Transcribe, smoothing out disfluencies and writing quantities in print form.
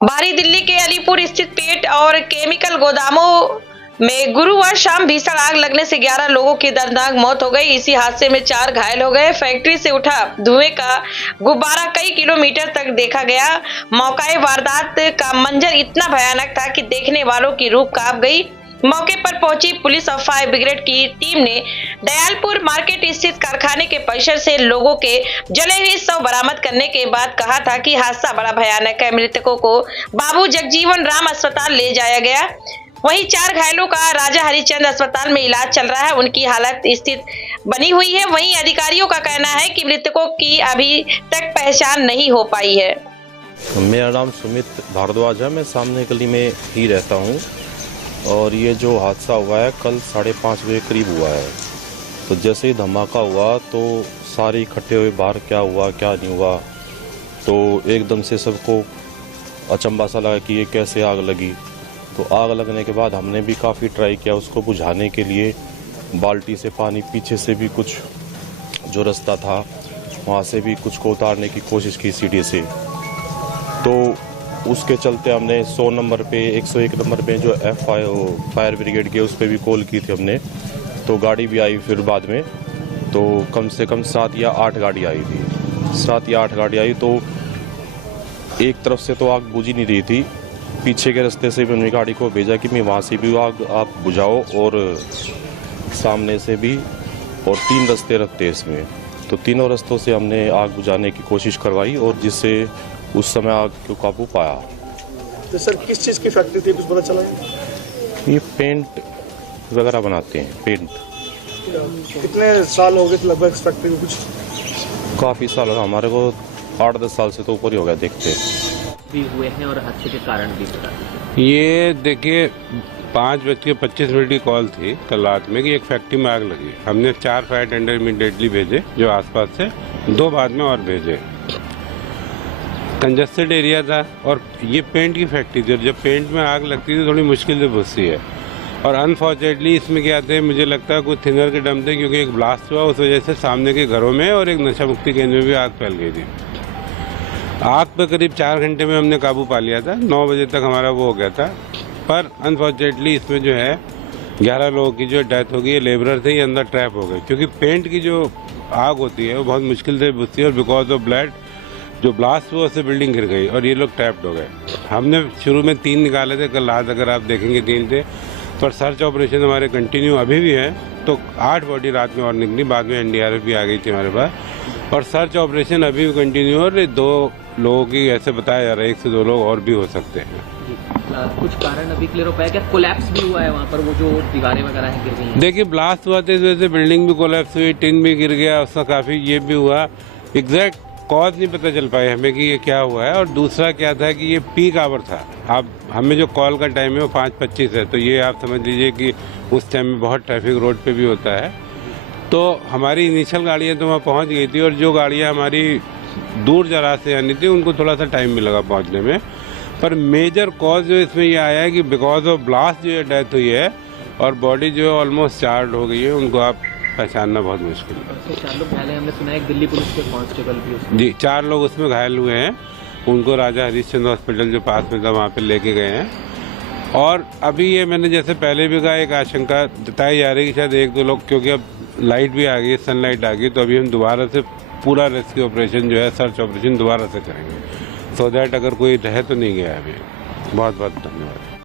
बाहरी दिल्ली के अलीपुर स्थित पेट और केमिकल गोदामों में गुरुवार शाम भीषण आग लगने से 11 लोगों की दर्दनाक मौत हो गई। इसी हादसे में 4 घायल हो गए। फैक्ट्री से उठा धुएं का गुब्बारा कई किलोमीटर तक देखा गया। मौके वारदात का मंजर इतना भयानक था कि देखने वालों की रूह कांप गई। मौके पर पहुंची पुलिस और फायर ब्रिगेड की टीम ने दयालपुर मार्केट स्थित कारखाने के परिसर से लोगों के जले हुए शव बरामद करने के बाद कहा था कि हादसा बड़ा भयानक है। मृतकों को बाबू जगजीवन राम अस्पताल ले जाया गया। वहीं 4 घायलों का राजा हरिश्चंद्र अस्पताल में इलाज चल रहा है। उनकी हालत स्थिर बनी हुई है। वहीं अधिकारियों का कहना है कि मृतकों की अभी तक पहचान नहीं हो पाई है। मेरा नाम सुमित भारद्वाज है। मैं सामने गली में ही रहता हूँ और ये जो हादसा हुआ है कल 5:30 बजे करीब हुआ है। तो जैसे ही धमाका हुआ तो सारे इकट्ठे हुए बाहर, क्या हुआ क्या नहीं हुआ। तो एकदम से सबको अचंभा सा लगा कि ये कैसे आग लगी। तो आग लगने के बाद हमने भी काफ़ी ट्राई किया उसको बुझाने के लिए। बाल्टी से पानी, पीछे से भी कुछ जो रास्ता था वहाँ से भी कुछ को उतारने की कोशिश की सीढ़ी से। तो उसके चलते हमने 100 नंबर पे, 101 नंबर पे जो फायर ब्रिगेड के उस पर भी कॉल की थी हमने। तो गाड़ी भी आई फिर बाद में। तो कम से कम 7 या 8 गाड़ी आई थी। 7 या 8 गाड़ी आई। तो एक तरफ से तो आग बुझ ही नहीं रही थी। पीछे के रास्ते से भी हमने गाड़ी को भेजा कि मैं वहाँ से भी आग आप बुझाओ और सामने से भी, और 3 रास्ते रखते हैं इसमें। तो तीनों रास्तों से हमने आग बुझाने की कोशिश करवाई और जिससे उस समय आग को काबू पाया। तो सर किस चीज़ की फैक्ट्री थी, कुछ पता चला है? ये पेंट वगैरह बनाते हैं, पेंट। कितने साल हो गए लगभग इस फैक्ट्री में? कुछ काफ़ी साल हो गए हमारे को, 8-10 साल से तो ऊपर ही हो गया देखते भी हुए हैं। और हादसे के कारण भी बता दीजिए। ये देखिए 5:25 की कॉल थी कल रात में कि एक फैक्ट्री में आग लगी। हमने 4 फायर टेंडर इमीडिएटली भेजे जो आसपास से, 2 बाद में और भेजे। कंजस्टेड एरिया था और ये पेंट की फैक्ट्री थी। और जब पेंट में आग लगती है तो थोड़ी मुश्किल से बुझती है। और अनफॉर्चुनेटली इसमें क्या थे, मुझे लगता है कुछ थिनर के डम थे, क्योंकि एक ब्लास्ट हुआ उस वजह से सामने के घरों में और एक नशा मुक्ति केंद्र में भी आग फैल गई थी। आग पर करीब 4 घंटे में हमने काबू पा लिया था। 9 बजे तक हमारा वो हो गया था। पर अनफॉर्चुनेटली इसमें जो है 11 लोगों की जो डेथ हो गई। ये लेबरर थे, ये अंदर ट्रैप हो गए, क्योंकि पेंट की जो आग होती है वो बहुत मुश्किल से बुझती है। और बिकॉज ऑफ ब्लड जो ब्लास्ट हुआ उससे बिल्डिंग गिर गई और ये लोग ट्रैप्ड हो गए। हमने शुरू में 3 निकाले थे कल रात, अगर आप देखेंगे 3 थे। पर सर्च ऑपरेशन हमारे कंटिन्यू अभी भी है। तो 8 बॉडी रात में और निकली, बाद में एनडीआरएफ भी आ गई थी हमारे पास। और सर्च ऑपरेशन अभी भी कंटिन्यू। और 2 लोगों की ऐसे बताया जा रहा है, 1 से 2 लोग और भी हो सकते हैं। कुछ कारण अभी क्लियर हो पाया क्या? कोलैप्स भी हुआ है वहाँ पर, वो जो दीवारें वगैरह गिर गई हैं? देखिए ब्लास्ट हुआ था, इस वजह से बिल्डिंग भी कोलैप्स हुई, टिन भी गिर गया, उसका काफ़ी ये भी हुआ। एग्जैक्ट कॉज नहीं पता चल पाया हमें कि ये क्या हुआ है। और दूसरा क्या था कि ये पीक आवर था। आप हमें जो कॉल का टाइम है वो 5:25 है। तो ये आप समझ लीजिए कि उस टाइम में बहुत ट्रैफिक रोड पे भी होता है। तो हमारी इनिशियल गाड़ियाँ तो वहाँ पहुँच गई थी। और जो गाड़ियाँ हमारी दूर दराज से आनी थी उनको थोड़ा सा टाइम भी लगा पहुँचने में। पर मेजर कॉज जो इसमें ये आया है कि बिकॉज ऑफ ब्लास्ट जो डेथ हुई है और बॉडी जो ऑलमोस्ट चार्ज हो गई है, उनको आप पहचानना बहुत मुश्किल है। 4 लोग घायल हैं, हमने सुना है दिल्ली पुलिस के कांस्टेबल भी उसमें। जी 4 लोग उसमें घायल हुए हैं। उनको राजा हरिश्चंद्र हॉस्पिटल जो पास में था वहाँ पे लेके गए हैं। और अभी ये मैंने जैसे पहले भी कहा, एक आशंका जताई जा रही है कि शायद 1-2 लोग, क्योंकि अब लाइट भी आ गई, सनलाइट आ गई, तो अभी हम दोबारा से पूरा रेस्क्यू ऑपरेशन जो है, सर्च ऑपरेशन दोबारा से करेंगे, सो दैट अगर कोई रह तो नहीं गया अभी। बहुत बहुत धन्यवाद।